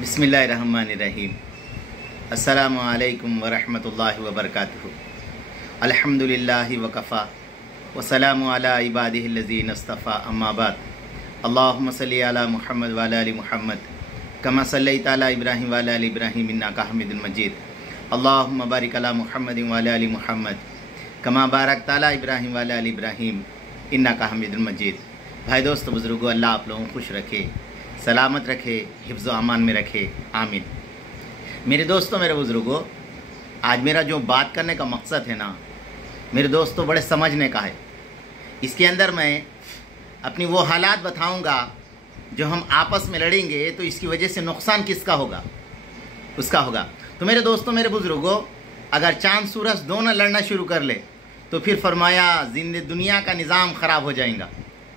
बिस्मिल्लाहिर्रहमानिर्रहीम। अस्सलामु अलैकुम वरहमतुल्लाहि वबरकातुहू। अल्हम्दुलिल्लाहि वकफ़ा वस्सलामु अला इबादिहिल्लज़ीना इस्तफ़ा अम्मा बाद। अल्लाहुम्मा सल्लि अला मुहम्मद व अला आलि मुहम्मद कमा सल्लैता अला इब्राहीम व अला आलि इब्राहीम इन्नका हमीदुम मजीद। अल्लाहुम्मा बारिक अला मुहम्मदिन व अला आलि मुहम्मद कमा बारकता अला इब्राहीम व अला आलि इब्राहीम इन्नका हमीदुम मजीद। भाई दोस्तों बुज़ुर्गों, अल्लाह आप लोगों को खुश रखे, सलामत रखे, हिफ्ज़ व अमान में रखे, आमीन। मेरे दोस्तों, मेरे बुज़ुर्गों, आज मेरा जो बात करने का मकसद है ना मेरे दोस्तों, बड़े समझने का है। इसके अंदर मैं अपनी वो हालात बताऊंगा जो हम आपस में लड़ेंगे तो इसकी वजह से नुकसान किसका होगा, उसका होगा। तो मेरे दोस्तों, मेरे बुज़ुर्गों, अगर चांद सूरज दोनों लड़ना शुरू कर ले तो फिर फरमाया दुनिया का निज़ाम ख़राब हो जाएगा,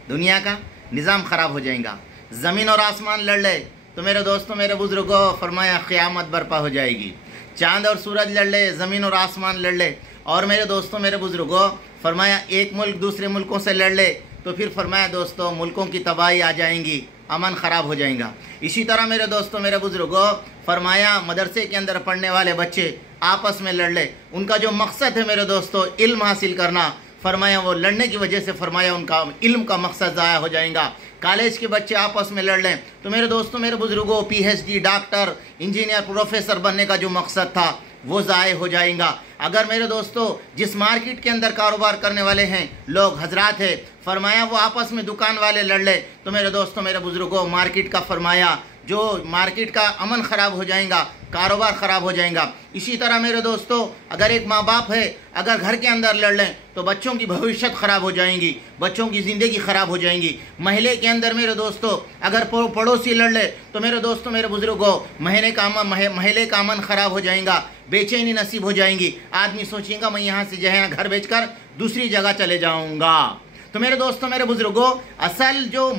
दुनिया का निज़ाम ख़राब हो जाएगा। ज़मीन और आसमान लड़ ले तो मेरे दोस्तों, मेरे बुज़ुर्गों, फरमाया क़यामत बर्पा हो जाएगी। चांद और सूरज लड़ ले, ज़मीन और आसमान लड़ ले, और मेरे दोस्तों, मेरे बुज़ुर्गों, फरमाया एक मुल्क दूसरे मुल्कों से लड़ ले तो फिर फरमाया दोस्तों मुल्कों की तबाही आ जाएंगी, अमन ख़राब हो जाएगा। इसी तरह मेरे दोस्तों, मेरे बुज़ुर्गों, फरमाया मदरसे के अंदर पढ़ने वाले बच्चे आपस में लड़ ले, उनका जो मकसद है मेरे दोस्तों इल्म हासिल करना, फरमाया वो लड़ने की वजह से फरमाया उनका इल्म का मकसद ज़ाया हो जाएगा। कॉलेज के बच्चे आपस में लड़ लें तो मेरे दोस्तों, मेरे बुज़ुर्गों, PhD, डॉक्टर, इंजीनियर, प्रोफेसर बनने का जो मकसद था वो ज़ाया हो जाएगा। अगर मेरे दोस्तों जिस मार्केट के अंदर कारोबार करने वाले हैं लोग हजरात है, फरमाया वो आपस में दुकान वाले लड़ ले तो मेरे दोस्तों, मेरे बुज़ुर्गों, मार्केट का फरमाया जो मार्केट का अमन ख़राब हो जाएगा, कारोबार ख़राब हो जाएगा। इसी तरह मेरे दोस्तों, अगर एक माँ बाप है अगर घर के अंदर लड़ लें तो बच्चों की भविष्यत ख़राब हो जाएंगी, बच्चों की ज़िंदगी ख़राब हो जाएंगी। महल्ले के अंदर मेरे दोस्तों अगर पड़ोसी लड़ ले तो मेरे दोस्तों, मेरे बुज़ुर्गों, महल्ले का अमन ख़राब हो जाएगा, बेचैनी नसीब हो जाएंगी। आदमी सोचेगा मैं यहाँ से जो है घर बेचकर दूसरी जगह चले जाऊँगा। तो मेरे दोस्तों, मेरे बुज़ुर्गों, असल जो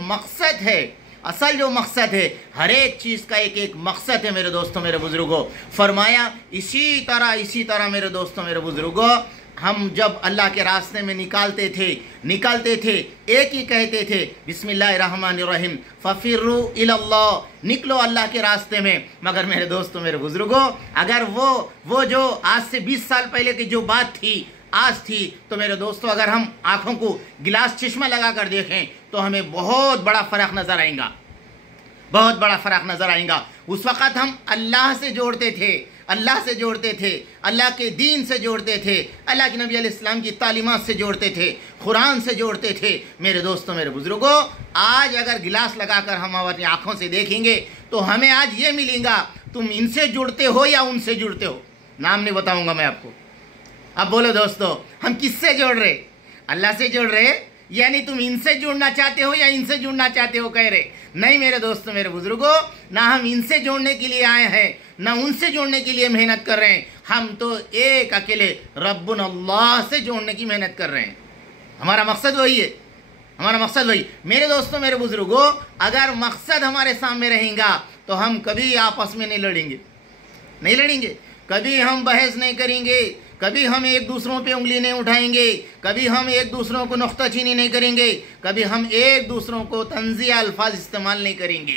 मकसद है हर एक चीज़ का एक एक मकसद है मेरे दोस्तों, मेरे बुज़ुर्गों। फरमाया इसी तरह मेरे दोस्तों, मेरे बुज़ुर्गों, हम जब अल्लाह के रास्ते में निकलते थे एक ही कहते थे बिस्मिल्लाहिर्रहमानिर्रहीम फ़फ़िर्रू इलल्लाह, निकलो अल्लाह के रास्ते में। मगर मेरे दोस्तों, मेरे बुज़ुर्गों, अगर वो जो आज से 20 साल पहले की जो बात थी आज थी तो मेरे दोस्तों अगर हम आँखों को गिलास चश्मा लगा कर देखें तो हमें बहुत बड़ा फ़र्क नज़र आएगा, बहुत बड़ा फ़र्क नज़र आएगा। उस वक़्त हम अल्लाह से जोड़ते थे, अल्लाह के दीन से जोड़ते थे, अल्लाह के नबी अलैहिस्सलाम की तालीमात से जोड़ते थे, कुरान से जोड़ते थे। मेरे दोस्तों, मेरे बुज़ुर्गों, आज अगर गिलास लगाकर हम अपनी आँखों से देखेंगे तो हमें आज ये मिलेगा तुम इनसे जुड़ते हो या उनसे जुड़ते हो। नाम नहीं बताऊँगा मैं आपको। अब बोलो दोस्तों, हम किससे जोड़ रहे? अल्लाह से जोड़ रहे, यानी तुम इनसे जुड़ना चाहते हो या इनसे जुड़ना चाहते हो कह रहे? नहीं मेरे दोस्तों, मेरे बुज़ुर्गों, ना हम इनसे जोड़ने के लिए आए हैं ना उनसे जोड़ने के लिए मेहनत कर रहे हैं। हम तो एक अकेले रब्बुन अल्लाह से जोड़ने की मेहनत कर रहे हैं। हमारा मकसद वही है, हमारा मकसद वही। मेरे दोस्तों, मेरे बुज़ुर्गों, अगर मकसद हमारे सामने रहेगा तो हम कभी आपस में नहीं लड़ेंगे, कभी हम बहस नहीं करेंगे, कभी हम एक दूसरों पे उंगली नहीं उठाएंगे, कभी हम एक दूसरों को नुक्ताचीनी नहीं करेंगे, कभी हम एक दूसरों को तंज़िया अल्फाज इस्तेमाल नहीं करेंगे।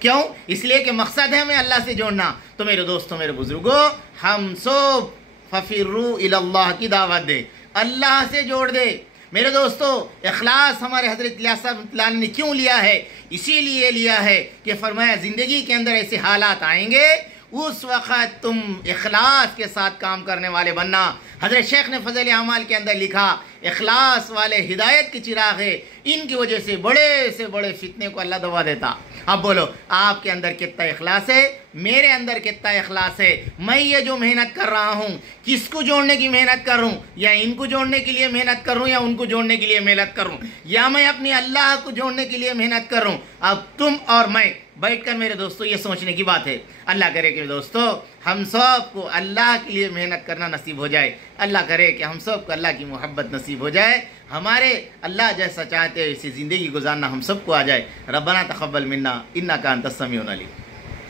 क्यों? इसलिए कि मकसद है हमें अल्लाह से जोड़ना। तो मेरे दोस्तों, मेरे बुज़ुर्गों, हम सब फ़फ़िर्रू इलल्लाह की दावत दे, अल्लाह से जोड़ दे। मेरे दोस्तों, इखलास हमारे हज़रत इलियास साहब ने क्यों लिया है? इसीलिए लिया है कि फरमाया ज़िंदगी के अंदर ऐसे हालात आएंगे उस वक़्त तुम इखलास के साथ काम करने वाले बनना। हज़रत शेख ने फ़ज़ल अमाल के अंदर लिखा, इखलास वाले हिदायत के चिराग है, इनकी वजह से बड़े से बड़े फितने को अल्लाह दबा देता। अब बोलो, आपके अंदर कितना इखलास है, मेरे अंदर कितना इखलास है? मैं ये जो मेहनत कर रहा हूँ किसको जोड़ने की मेहनत कर रहा हूँ? या इनको जोड़ने के लिए मेहनत कर रहा हूँ या उनको जोड़ने के लिए मेहनत कर रहा हूँ, या मैं अपने अल्लाह को जोड़ने के लिए मेहनत कर रहा हूँ? अब तुम और मैं बैठकर मेरे दोस्तों ये सोचने की बात है। अल्लाह करे कि दोस्तों हम सब को अल्लाह के लिए मेहनत करना नसीब हो जाए। अल्लाह करे कि हम सब को अल्लाह की मोहब्बत नसीब हो जाए, हमारे अल्लाह जैसा चाहते हैं ऐसी ज़िंदगी गुजारना हम सबको आ जाए। रब्बना तक़ब्बल मिन्ना इन्नका अंतस समीउल अलीम।